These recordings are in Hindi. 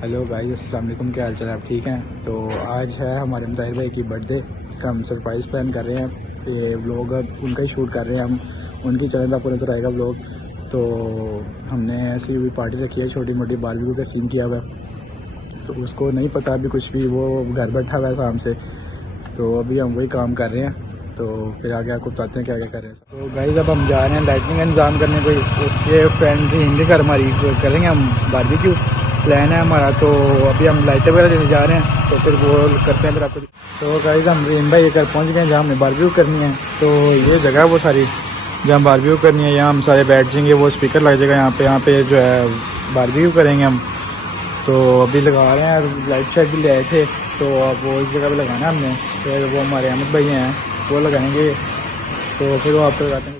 हेलो गाइस, अस्सलाम वालेकुम। क्या हाल चाल है? आप ठीक हैं? तो आज है हमारे मुताहिर भाई की बर्थडे। इसका हम सरप्राइज़ प्लान कर रहे हैं। ये व्लॉग उनका ही शूट कर रहे हैं हम। उनकी चैनल आपको नजर आएगा व्लॉग। तो हमने ऐसी हुई पार्टी रखी है, छोटी मोटी बारबेक्यू का सीन किया हुआ है। तो उसको नहीं पता अभी कुछ भी, वो घर बैठा हुआ है शाम से। तो अभी हम वही काम कर रहे हैं। तो फिर आगे आपको बताते हैं क्या क्या कर रहे हैं। तो गाइस अब हम जा रहे हैं लाइटनिंग का इंतज़ाम करने। कोई उसके फ्रेंड की हिंदी घर हमारी करेंगे हम बारबेक्यू प्लान है हमारा। तो अभी हम लाइटें वगैरह लेने जा रहे हैं, तो फिर वो करते हैं फिर आपको। तो गाइस हम रीम भाई घर पहुंच गए जहाँ हमें बारबेक्यू करनी है। तो ये जगह वो सारी जहाँ बारबेक्यू करनी है, यहाँ हम सारे बैठ जाएंगे। वो स्पीकर लग जाएगा यहाँ पे जो है बारबेक्यू करेंगे हम। तो अभी लगा रहे हैं, लाइट शाइट भी ले आए थे। तो अब वो इस जगह पे लगाना है हमने। फिर वो हमारे अहमद भाई हैं, वो लगाएंगे। तो फिर वो आपको लगाते हैं।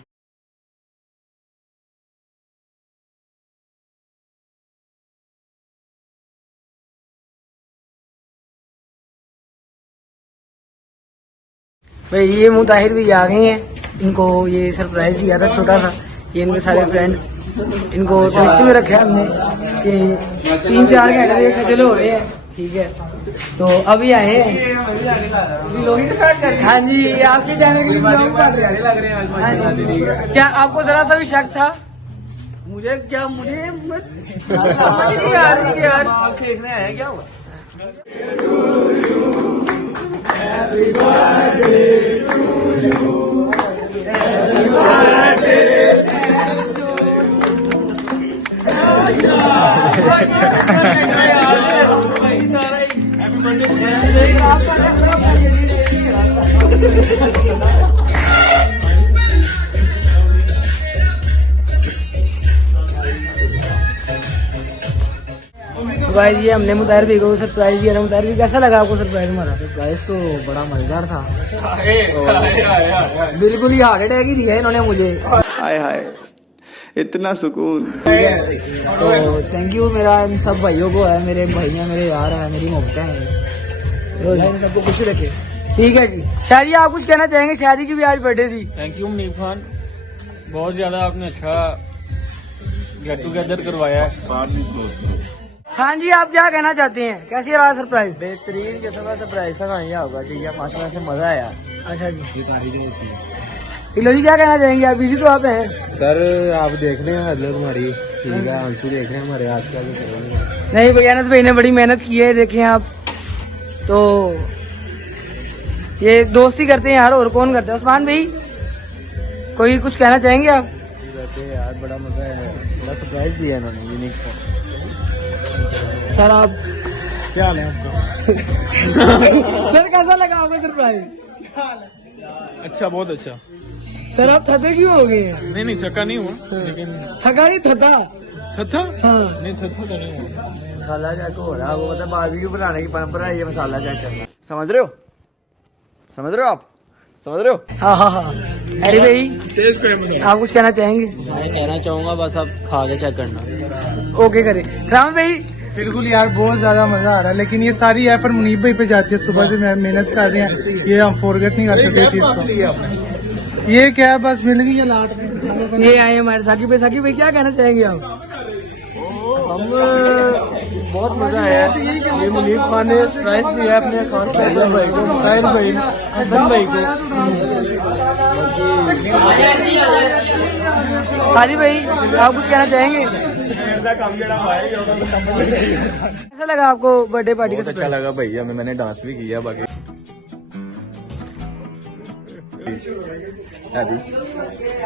भाई ये मुताहिर भी आ गए हैं। इनको ये सरप्राइज दिया था छोटा सा। ये इनके सारे फ्रेंड्स, इनको ट्विस्ट में रखा है हमने कि 3-4 घंटे से खजल हो रहे हैं। ठीक है, तो अभी आए हैं। हाँ जी, आपके चैनल के लिए ब्लॉग लग रहे हैं। क्या आपको जरा सा भी शक था? मुझे समझ नहीं आ रही यार। देखना है क्या हुआ? Happy birthday to you. Happy birthday to you. भाई ये हमने मुताहिर भी को सरप्राइज दिया था। मुताहिर भी कैसा लगा आपको सरप्राइज? हमारा सरप्राइज तो बड़ा मजेदार था। बिल्कुल ही हार्ट अटैक ही दिया इन्होंने मुझे। हाय हाय, इतना सुकून। तो थैंक यू मेरा इन सब भाइयों को है, मेरे भाई हैं, मेरे यार हैं, मेरी मोहब्बतें हैं। सबको खुश रखे। ठीक है जी। शायरी आप कुछ कहना चाहेंगे? शायरी की भी आज बर्थडे थी। थैंक यू मुनीफ खान, बहुत ज्यादा आपने अच्छा गेट टुगेदर करवाया है। हाँ जी, आप क्या कहना चाहते हैं? कैसी रहा सरप्राइज? बेहतरीन किस्म का सरप्राइज था यहाँ होगा। ठीक है, माशाल्लाह से मजा आया। अच्छा जी, किलो जी क्या कहना चाहेंगे? आप बिजी तो आप हैं सर, आप देख रहे हैं हजरत हमारी। ठीक है, आंसू देख रहे हैं हमारे हाथ का। नहीं भैया, अनस भाई ने बड़ी मेहनत की है, देखें आप। तो ये दोस्ती करते हैं यार, और कौन करता है? उस्मान भाई कोई कुछ कहना चाहेंगे आप? यार बड़ा मजा है, बड़ा सरप्राइज दिया इन्होंने यूनिक। सर आप क्या हाल है आपका? सर कैसा लगा आपको सरप्राइज? अच्छा, बहुत अच्छा। सर आप थके क्यों हो गए? नहीं थका नहीं हुआ, लेकिन थका नहीं थता? थथा हाँ। नहीं, थथा तो नहीं हुआ। मसाला चेक हो रहा है, वो मतलब बारबेक्यू बनाने की परंपरा है, ये मसाला चेक करना। समझ रहे हो? समझ रहे हो? आप समझ रहे हो? हाँ हाँ हाँ। अरे भाई आप कुछ कहना चाहेंगे? मैं कहना चाहूंगा बस आप खा के चेक करना। ओके करे। राम भाई बिल्कुल यार, बहुत ज्यादा मजा आ रहा है। लेकिन ये सारी एफर्ट मुनीब भाई पे जाती है। सुबह से मेहनत कर रहे हैं, ये हम फॉरगेट नहीं कर सकते इस चीज को। ये क्या है, बस मिल गई है लाट। ये आए हमारे साकिब भाई। साकिब भाई क्या कहना चाहेंगे आप? हम बहुत मजा आया। ये मुनीब खान ने सरप्राइज दिया अपने खास भाई को, मुताहिर भाई, हसन भाई को। हादी भाई आप कुछ कहना चाहेंगे? कैसा लगा आपको बर्थडे पार्टी का? अच्छा लगा भैया, मैंने डांस भी किया। बाकी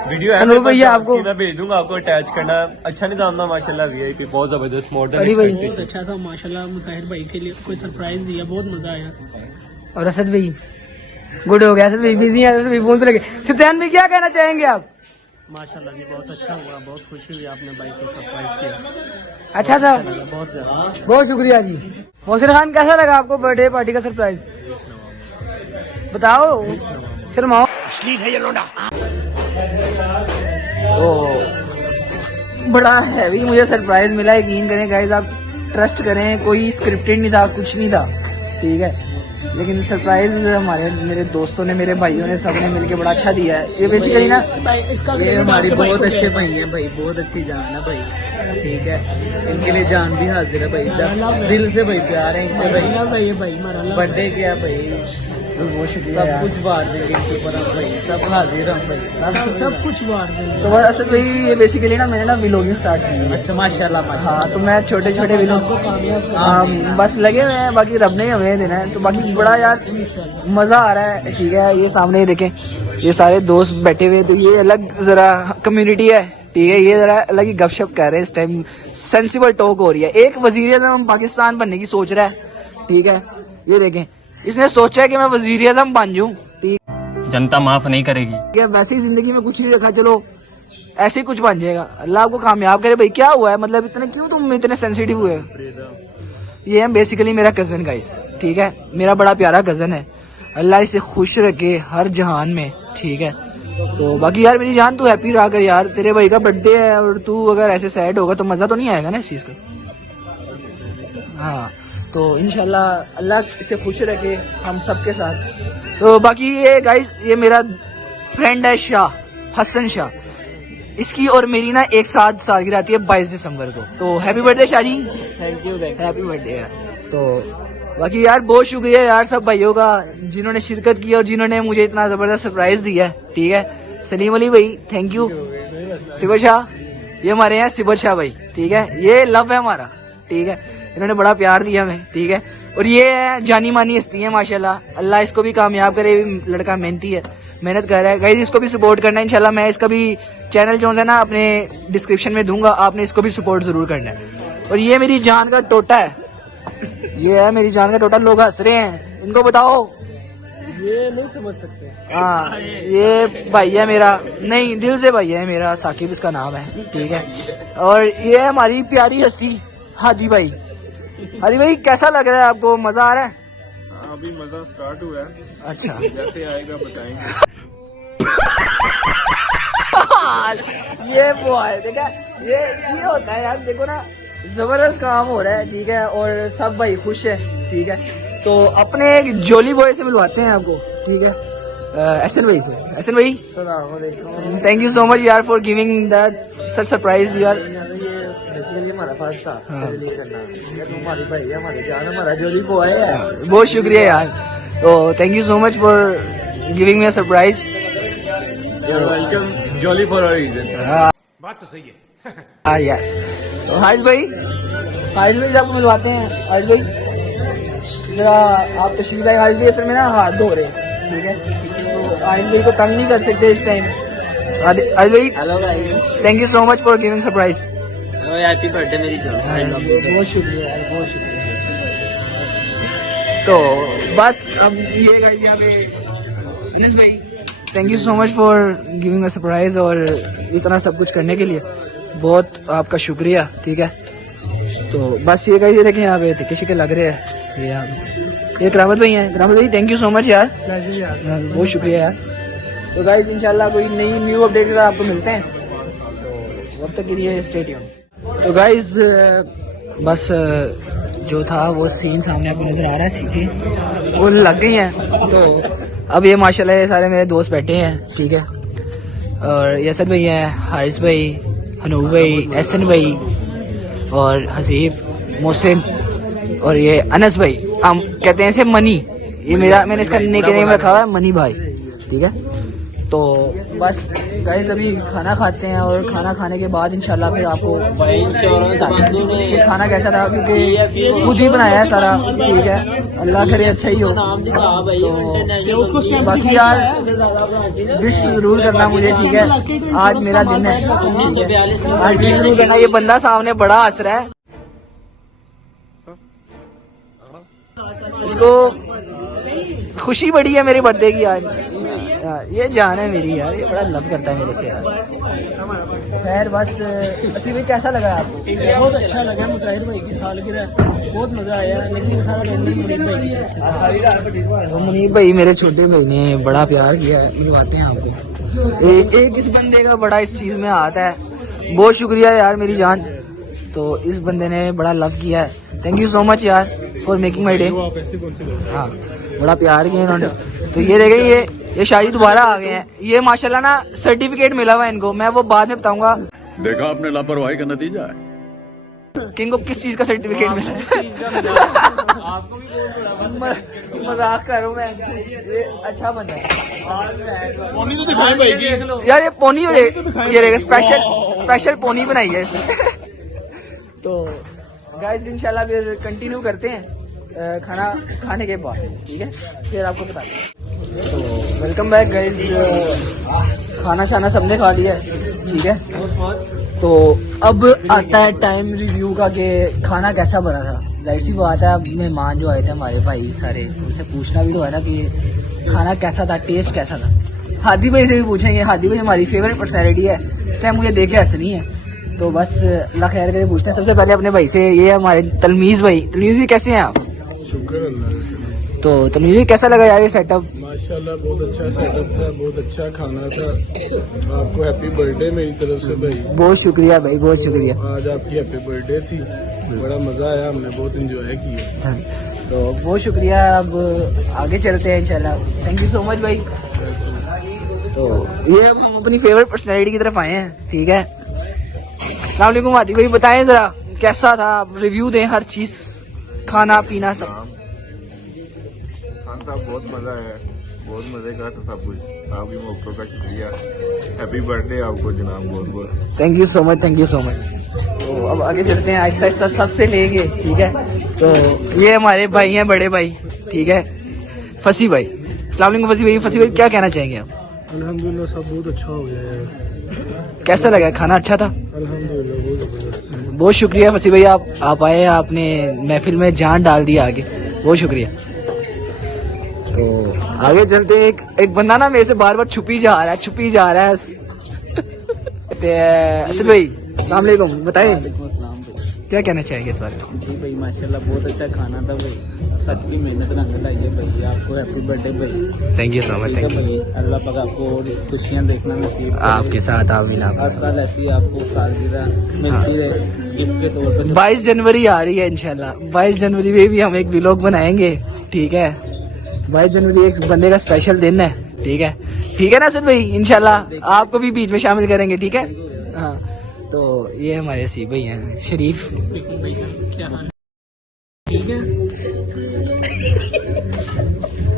वीडियो है भैया आपको मैं भेज दूंगा, आपको अटैच करना। अच्छा निजाम था माशाल्लाह, वीआईपी बहुत जबरदस्त, मोर अरे भाई बहुत अच्छा था माशाल्लाह। मुताहिर भाई के लिए कोई सरप्राइज दिया, बहुत मजा आया। और असद भाई गुड हो गया। असद भाई बिजी है, असद भाई फोन पे लगे। सिफ्तान भाई क्या कहना चाहेंगे आप? माशाल्लाह जी बहुत अच्छा हुआ, बहुत खुशी हुई आपने भाई को सरप्राइज किया। अच्छा था, बहुत ज्यादा। बहुत शुक्रिया जी। मोहसिन खान कैसा लगा आपको बर्थडे पार्टी का सरप्राइज? बताओ, शर्माओ। बड़ा हैवी मुझे सरप्राइज मिला। यकीन करें गाइस, आप ट्रस्ट करें, कोई स्क्रिप्टेड नहीं था, कुछ नहीं था। ठीक है, लेकिन सरप्राइज हमारे मेरे दोस्तों ने, मेरे भाइयों ने, सबने मिलके बड़ा अच्छा दिया है। ये बेसिकली ना, ये हमारी बहुत अच्छे भाई हैं भाई, बहुत अच्छी जान है भाई, ठीक है। इनके लिए जान भी हाजिर है भाई, दिल से भाई प्यार है इनसे भाई। बर्थडे क्या भाई, वो शुक्रिया, सब कुछ बांट देंगे इनके ऊपर हम भाई, सब हाजिर हम भाई, सब कुछ बांट देंगे। तो बस असल भाई ये बेसिकली ना मैंने ना व्लॉगिंग स्टार्ट की है। अच्छा माशाल्लाह। हाँ तो मैं छोटे छोटे व्लॉग बस लगे हुए हैं, बाकी रब ने हमें देना है। तो बाकी बड़ा यार मजा आ रहा है, ठीक है। ये सामने ही देखें, ये सारे दोस्त बैठे हुए, तो ये अलग जरा कम्युनिटी है, ठीक है। ये जरा अलग ही गपशप कर रहे हैं, इस टाइम सेंसिबल टॉक हो रही है। एक वजीर-ए-आज़म पाकिस्तान बनने की सोच रहा है, ठीक है। ये देखें, इसने सोचा है कि मैं वजीर-ए-आज़म बन जाऊं, ठीक, जनता माफ नहीं करेगी। ठीक है। वैसे ही जिंदगी में कुछ नहीं रखा, चलो ऐसे ही कुछ बन जाएगा, अल्लाह आपको कामयाब करे भाई। क्या हुआ है मतलब, इतने क्यों तुम इतने सेंसिटिव हुए? ये है बेसिकली मेरा कजन गाइस, ठीक है, मेरा बड़ा प्यारा कजन है, अल्लाह इसे खुश रखे हर जहान में, ठीक है। तो बाकी यार मेरी जान, तू हैप्पी रहा कर यार, तेरे भाई का बर्थडे है और तू अगर ऐसे सैड होगा तो मजा तो नहीं आएगा ना इस चीज का। हाँ तो इंशाल्लाह अल्लाह इसे खुश रखे हम सबके साथ। तो बाकी ये गाइस, ये मेरा फ्रेंड है शाह, हसन शाह, इसकी और मेरी ना एक साथ सालगिरह आती है 22 दिसंबर को। तो happy birthday Shah ji. Thank you. Happy birthday यार। तो बाकी यार बहुत शुक्रिया यार सब भाइयों का जिन्होंने शिरकत की और जिन्होंने मुझे इतना जबरदस्त सरप्राइज दिया है, ठीक है। सलीम अली भाई थैंक यू। सिबत शाह, ये हमारे यहाँ सिबत शाह भाई, ठीक है, ये लव है हमारा, ठीक है। इन्होंने बड़ा प्यार दिया हमें, ठीक है। और ये है जानी मानी हस्ती है माशाल्लाह, अल्लाह इसको भी कामयाब करे, लड़का मेहनती है, मेहनत कर रहा है गाइस, इसको भी सपोर्ट करना है इंशाल्लाह। मैं इसका भी चैनल जो है ना अपने डिस्क्रिप्शन में दूंगा, आपने इसको भी सपोर्ट जरूर करना है। और ये मेरी जान का टोटा है, ये है मेरी जान का टोटा, लोग हंस रहे हैं, इनको बताओ, ये नहीं समझ सकते। हाँ ये भाई है मेरा, नहीं दिल से भाई है मेरा, साकिब इसका नाम है, ठीक है। और ये है हमारी प्यारी हस्ती हादी भाई। हादी भाई कैसा लग रहा है आपको, मजा आ रहा है? अभी मजा स्टार्ट हुआ है, अच्छा जैसे आएगा बताएंगे। ये वो है, देखा, ये होता है यार, देखो ना जबरदस्त काम हो रहा है, ठीक है। और सब भाई खुश है, ठीक है। तो अपने एक जोली बॉय से मिलवाते हैं आपको, ठीक है, एहसन भाई से। एहसन भाई थैंक यू सो मच यार for giving that such surprise यार। हमारा फर्स्ट था तुम्हारी भाई है, हमारे जान, हमारा जोली बॉय है। बहुत शुक्रिया यार, तो thank you so much for giving me a surprise. Welcome jolly for a reason. बात तो सही है। हाँ यस। तो हारिस भाई से आपको मिलवाते हैं। हारिस भाई जरा आप तशरीफ लाए। हारिस भाई असल में ना हाथ धो रहे हैं, ठीक है, तो हारिस भाई को तंग नहीं कर सकते इस टाइम। हारिस भाई हेलो भाई, thank you so much for giving surprise. Happy birthday मेरी जान। बहुत शुक्रिया यार, बहुत शुक्रिया। तो बस अब ये गाइस यहाँ पे अनस भाई thank you so much for giving a surprise और इतना सब कुछ करने के लिए बहुत आपका शुक्रिया, ठीक है। तो बस ये गाइस, ये देखें यहाँ पे किसी के लग रहे हैं, ये करामत भाई हैं। करामत भाई थैंक यू सो मच यार, बहुत शुक्रिया यार। तो गाइस इंशाल्लाह कोई नई न्यू अपडेट के साथ आपको मिलते हैं, तो अब तक के लिए स्टे ट्यून्ड। तो गाइस बस जो था वो सीन सामने आपको नजर आ रहा है, सीखिए वो लग गई हैं। तो अब ये माशाल्लाह ये सारे मेरे दोस्त बैठे हैं, ठीक है। और यसद भाई हैं, हारिस भाई, हनूफ भाई, एहसन भाई और हसीब, मोहसिन और ये अनस भाई, हम कहते हैं इसे मनी, ये मैंने इसका निकनेम नेम रखा हुआ है मनी भाई, ठीक है। तो बस गाइस अभी खाना खाते हैं और खाना खाने के बाद इंशाल्लाह फिर आपको कि खाना कैसा था, क्योंकि खुद ही बनाया है सारा, ठीक है। अल्लाह करे अच्छा ही हो। तो बाकी यार विश जरूर करना मुझे, ठीक है, आज मेरा दिन है, ठीक है, आज विश जरूर करना। ये बंदा सामने बड़ा हंस रहा है, इसको खुशी बड़ी है मेरे बर्थडे की आज। ये जान है मेरी यार, ये बड़ा लव करता है मेरे से यार। खैर बस असी भाई कैसा लगा आपको? बहुत अच्छा लगा, मुताहिर भाई की सालगिरह, बहुत मजा आया, लेकिन सारा मुनीब भाई। तो मुनीब भाई मेरे छोटे भाई ने बड़ा प्यार किया है, मिलवाते हैं आपको। एक इस बंदे का बड़ा इस चीज में हाथ है, बहुत शुक्रिया यार मेरी जान। तो इस बंदे ने बड़ा लव किया है, थैंक यू सो मच यार फॉर मेकिंग माई डे। हाँ बड़ा प्यार किया इन्होंने। तो ये देखें, ये शादी दोबारा आ गए हैं। ये माशाल्लाह ना सर्टिफिकेट मिला हुआ है इनको, मैं वो बाद में बताऊंगा देखा आपने लापरवाही का नतीजा है। कि इनको किस चीज का सर्टिफिकेट मिला है। आपको भी बहुत बड़ा मजाक कर रहा हूँ मैं, ये अच्छा बंदा है पोनी तो दिखाए भाई की यार। ये पोनी ये रहेगा, स्पेशल पोनी बनाई है इसने। तो गाइस इंशाल्लाह फिर कंटिन्यू करते हैं खाना खाने के बाद, ठीक है, फिर आपको बताते हैं। तो वेलकम बैक गाइस, खाना शाना सबने खा लिया है, ठीक है। तो अब आता है टाइम रिव्यू का कि खाना कैसा बना था। जाहिर सी बात है, अब मेहमान जो आए थे हमारे भाई सारे, उनसे पूछना भी तो है ना कि खाना कैसा था, टेस्ट कैसा था। हादी भाई से भी पूछेंगे, हादी भाई हमारी फेवरेट पर्सनैलिटी है, इस टाइम मुझे देख के हंसनी है। तो बस अल्लाह खैर करे, पूछते हैं सबसे पहले अपने भाई से। ये हमारे तलमीज़ भाई। तलमीज़ जी कैसे हैं आप? शुक्र अल्लाह। तो तलमीज़ जी कैसा लगा यार ये सेटअप? माशाल्लाह बहुत अच्छा सेटअप था, बहुत अच्छा खाना था। आपको हैप्पी बर्थडे मेरी तरफ से भाई। बहुत शुक्रिया भाई, बहुत शुक्रिया। आज आपकी हैप्पी बर्थडे थी, बड़ा मजा आया, हमने बहुत एंजॉय किया। तो बहुत शुक्रिया। अब आगे चलते हैं इंशाल्लाह। थैंक यू सो मच भाई। तो ये अब हम अपनी फेवरेट पर्सनैलिटी की तरफ आए हैं, ठीक है। अस्सलाम वालेकुम आदि भाई, बताएं जरा कैसा था, रिव्यू दें हर चीज, खाना पीना सब। खान साहब बहुत मज़ा आया, बहुत मज़े का था सब कुछ। आपकी मौक़ों का शुक्रिया, हैप्पी बर्थडे आपको जनाब, बहुत बहुत thank you so much, thank you so much. तो अब आगे चलते हैं, आहिस्ता आहिस्ता सबसे लेंगे, ठीक है। तो ये हमारे भाई हैं, बड़े भाई, ठीक है, फसी भाई। अस्सलाम वालेकुम फसी भाई। फसी भाई क्या कहना चाहेंगे आप? अल्हम्दुलिल्लाह सब बहुत अच्छा हो गया है। कैसा लगा, खाना अच्छा था? अल्हम्दुलिल्लाह बहुत जबरदस्त। बहुत शुक्रिया फसी भाई, आप आए, आपने महफिल में जान डाल दिया आगे, बहुत शुक्रिया। तो आगे चलते हैं। एक बंदा ना मेरे से बार बार छुपी जा रहा है। असद भाई अस्सलाम वालेकुम, बताएं क्या कहना चाहेंगे इस बारे में? जी भाई माशाल्लाह बहुत अच्छा खाना था भाई, सच की मेहनत रंग लाइए भाई। आपको हैप्पी बर्थडे भाई। Thank you so much, thank you. अल्लाह पाक आपको और खुशियाँ देखना नसीब करे। आपके साथ आमीन। हर साल ऐसी आपको सालगिरह मिलती रहे गिफ्ट के तौर पर। 22 जनवरी आ रही है इंशाल्लाह, 22 जनवरी में भी हम एक व्लॉग बनाएंगे, ठीक है। 22 जनवरी एक बंदे का स्पेशल दिन है, ठीक है ना असद भाई। इंशाल्लाह आपको भी बीच में शामिल करेंगे, ठीक है। हाँ, तो ये हमारे सी भाई हैं, शरीफ। ठीक है,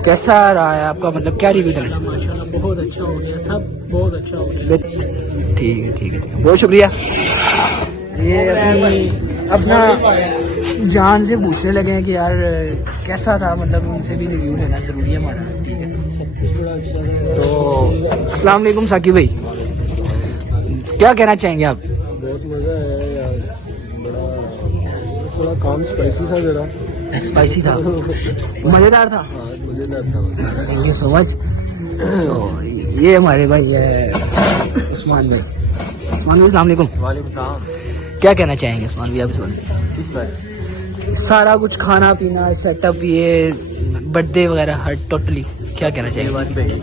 कैसा रहा है आपका, मतलब क्या रिव्यू देना? माशाल्लाह बहुत अच्छा हो गया, सब बहुत अच्छा हो गया। ठीक है, बहुत शुक्रिया। ये अपना जान से पूछने लगे हैं कि यार कैसा था, मतलब उनसे भी रिव्यू लेना जरूरी है हमारा, ठीक है। सब कुछ बड़ा अच्छा है। तो अस्सलाम वालेकुम साकिब भाई, क्या कहना चाहेंगे आप? बहुत मजा आया यार, थोड़ा काम स्पाइसी था, जरा स्पाइसी था, मजेदार था, मजेदार था। Thank you so much. तो ये हमारे भाई है उस्मान भाई। उस्मान भाई अस्सलाम वालेकुम। वालेकुम सलाम। क्या कहना चाहेंगे उस्मान भाई आप इस बारे में? किस बात? सारा कुछ खाना पीना सेटअप, ये बर्थडे वगैरह हर टोटली क्या कहना ये चाहिए? बात सही है।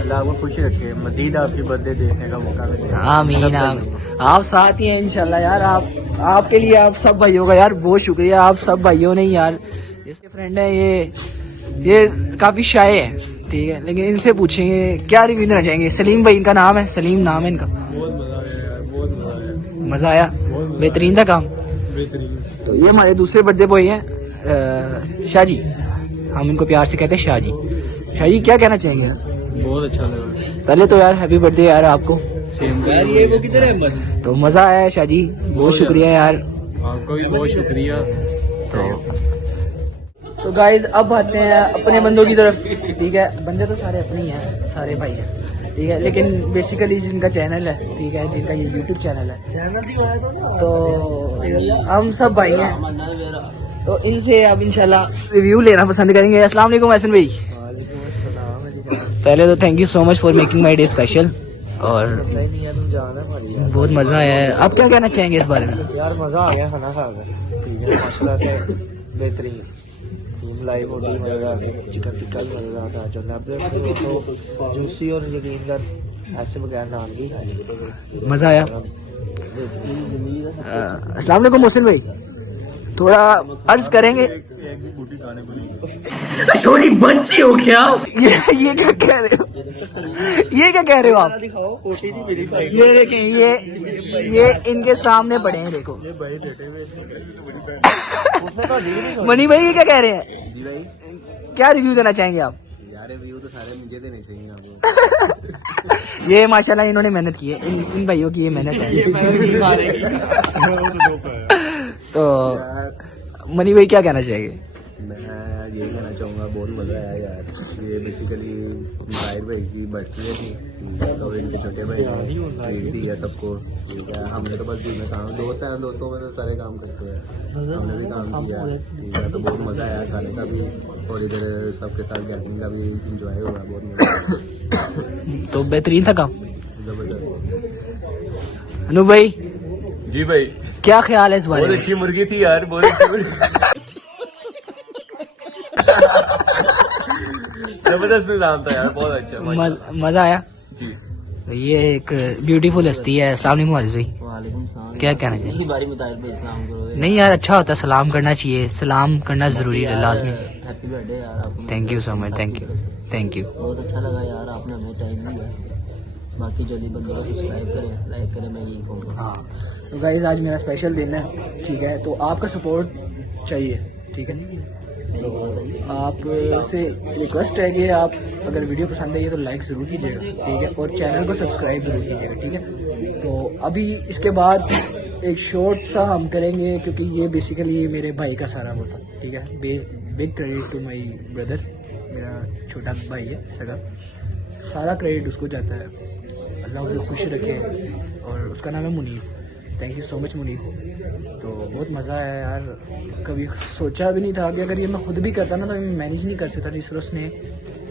अल्लाह आपको खुश रखे, मजीद आपकी बर्थडे देखने का मौका मिले। आमीन आमीन। आप साथ ही हैं इंशाल्लाह यार। आपके लिए आप सब भाइयों का यार बहुत शुक्रिया। आप सब भाइयों ने यार, इसके फ्रेंड है ये काफी शाय है, ठीक है, लेकिन इनसे पूछेंगे क्या रिव्यू देना चाहेंगे। सलीम भाई इनका नाम है, सलीम नाम है इनका। बहुत मजा आया यार, बहुत मजा आया, मजा आया, बेहतरीन था काम। बेहतरीन। तो ये हमारे दूसरे बर्थडे बॉय हैं शाह जी, हम इनको प्यार से कहते हैं शाह जी। शाह जी क्या कहना चाहेंगे? बहुत अच्छा लगा। पहले तो यार हैप्पी बर्थडे यार आपको। यार ये वो किधर है? तो मजा आया शाह जी, बहुत शुक्रिया यार। आपका भी बहुत शुक्रिया। तो गाइज अब आते हैं अपने बंदों की तरफ, ठीक है। बंदे तो सारे अपने ही हैं, सारे भाई हैं, ठीक है, लेकिन बेसिकली जिनका चैनल है, ठीक है, जिनका ये यूट्यूब चैनल है, तो हम सब भाई हैं। तो इनसे अब इंशाल्लाह रिव्यू लेना पसंद करेंगे। अस्सलाम वालेकुम हसन भाई। पहले तो thank you so much for making my day special, और बहुत मजा आया है। आप क्या कहना चाहेंगे इस बारे में? यार मजा आ गया खाना खा कर, ठीक है, माशाल्लाह से बेहतरीन। लाइव होगी मजेदार, चिकन टिक्का भी मजेदार था, जो नेबलेट थी वो तो जूसी और यकीन कर ऐसे बगैर नान की खाई, मजा आया। अस्सलाम वालेकुम मोहसिन भाई। थोड़ा अर्ज करेंगे। छोटी बच्ची हो क्या? ये क्या कह रहे हो? ये क्या कह रहे हो आप? ये देखिए ये इनके सामने पड़े हैं, देखो। मनी भाई ये क्या कह रहे हैं? जी भाई, क्या रिव्यू देना चाहेंगे आप? यार रिव्यू तो सारे मुझे देने चाहिए आपको। ये माशाल्लाह इन्होंने मेहनत की है, इन भाइयों की ये मेहनत है। तो मनी भाई क्या कहना चाहेंगे? मैं यही कहना चाहूँगा, बहुत मज़ा आया यार। ये बेसिकली ताहिर भाई की बर्थडे थी, तो इनके छोटे भाई ट्रीट दी है सबको, ठीक है। हमने तो बस दिन में काम, दोस्त हैं, दोस्तों में तो सारे काम करते हैं, हमने भी काम किया, ठीक है। तो बहुत मज़ा आया खाने का भी, और इधर सबके साथ गैदरिंग का भी इंजॉय हुआ, बहुत मज़ा आया। तो बेहतरीन था काम। जबरदस्त। अनु भाई जी भाई, क्या ख्याल है इस बारे में? अच्छी मुर्गी थी यार, बहुत अच्छी मुर्गी। जबरदस्त निजाम था यार, बहुत अच्छा। मजा आया जी। ये एक ब्यूटीफुल हस्ती है। अस्सलाम वालेकुम हारिस भाई, क्या कहना चाहिए? बारी में ताहिर भाई सलाम करो। नहीं यार, अच्छा होता है, सलाम करना चाहिए, सलाम करना जरूरी है, लाजमी। हैप्पी बर्थडे यार आपको। Thank you so much, thank you. बहुत अच्छा लगा यार, आपने हमें टाइम दिया। बाकी जो भी बंदे सब्सक्राइब करें, लाइक करें, मैं यही कहूँगा। हाँ तो गाइस, आज मेरा स्पेशल दिन है, ठीक है। तो आपका सपोर्ट चाहिए, ठीक है। तो आप से रिक्वेस्ट है कि आप अगर वीडियो पसंद आई है तो लाइक ज़रूर कीजिएगा, ठीक है, और चैनल को सब्सक्राइब ज़रूर कीजिएगा, ठीक है। तो अभी इसके बाद एक शॉर्ट सा हम करेंगे, क्योंकि ये बेसिकली मेरे भाई का सारा वो था, ठीक है। Big credit to my brother, मेरा छोटा भाई है सगा, सारा क्रेडिट उसको जाता है। अल्लाह उसे खुश रखे, और उसका नाम है Munib. Thank you so much Munib. तो बहुत मज़ा आया यार, कभी सोचा भी नहीं था कि अगर ये मैं खुद भी करता ना तो मैं मैनेज नहीं कर सकता। जिस तरह उसने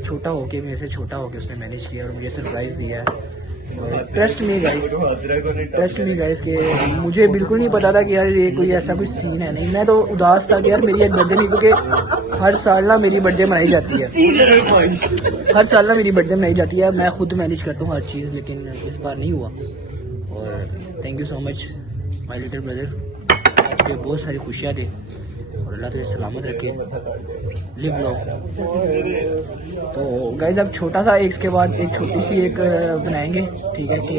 छोटा होके, मेरे से छोटा होके उसने मैनेज किया और मुझे सरप्राइज़ दिया है। और ट्रस्ट मी गाइस कि मुझे बिल्कुल नहीं पता था कि यार ये कोई ऐसा कोई सीन है। नहीं, मैं तो उदास था कि यार मेरी एक बर्थडे नहीं, क्योंकि हर साल ना मेरी बर्थडे मनाई जाती है, हर साल ना मेरी बर्थडे मनाई जाती है। मैं खुद मैनेज करता हूँ हर चीज़, लेकिन इस बार नहीं हुआ। और thank you so much my little brother, तुझे बहुत सारी खुशियाँ दे और अल्लाह तुझे सलामत रखे। Live long. तो गाइज अब छोटा सा इसके बाद एक छोटी सी एक बनाएंगे, ठीक है, कि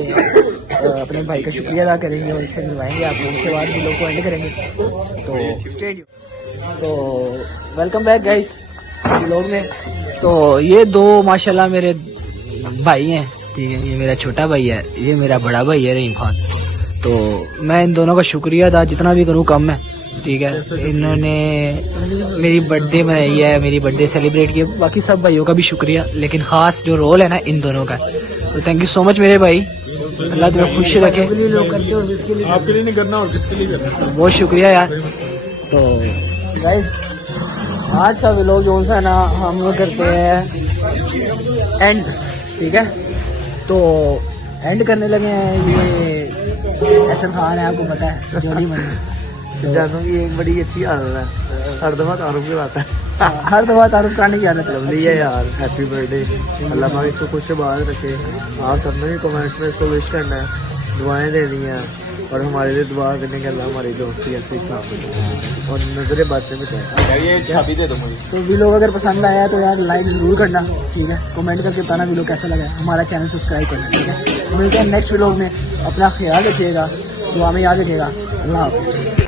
अपने भाई का शुक्रिया अदा करेंगे और इससे मिलवाएंगे आपको। उसके बाद भी लोग को एंड करेंगे। तो स्टे। तो वेलकम बैक गाइज व्लॉग में। तो ये दो माशाल्लाह मेरे भाई हैं, ठीक है। ये मेरा छोटा भाई है, ये मेरा बड़ा भाई है रहीम खान। तो मैं इन दोनों का शुक्रिया अदा जितना भी करूँ कम है, ठीक है। इन्होंने मेरी बर्थडे बनाई है, मेरी बर्थडे सेलिब्रेट की। बाकी सब भाइयों का भी शुक्रिया, लेकिन ख़ास जो रोल है ना इन दोनों का। तो थैंक यू सो मच मेरे भाई, अल्लाह तुम्हें खुश रखे। आपके लिए नहीं करना और किसके लिए करना। बहुत शुक्रिया यार। तो गाइस आज का व्लॉग जो सा ना हम करते हैं एंड, ठीक है। तो एंड करने लगे हैं। ये एहसन खान है, आपको पता है, जोड़ी बनी। जानू की एक बड़ी अच्छी आदत है, हर दफा तारुफ कराता है, हर दफा तारुफ कराने की आदत लवली है यार। हैप्पी बर्थडे, अल्लाह पाक इसको खुश से बाहर रखे। आप सबने भी कमेंट्स में इसको विश करना है, दुआएं देनी है, और हमारे लिए दुआ करने के अल्लाह हमारी दोस्ती ऐसे ही साफ और नजरे बात से बचाए। ये चाबी दे दो मुझे। तो वीडियो अगर पसंद आया तो यार लाइक ज़रूर करना, ठीक है। कमेंट करके बताना वीडियो कैसा लगा, हमारा चैनल सब्सक्राइब करना, ठीक है। मिलते हैं नेक्स्ट वीडियो में। अपना ख्याल रखिएगा, दुआ में याद रखिएगा। अल्लाह हाफिज़।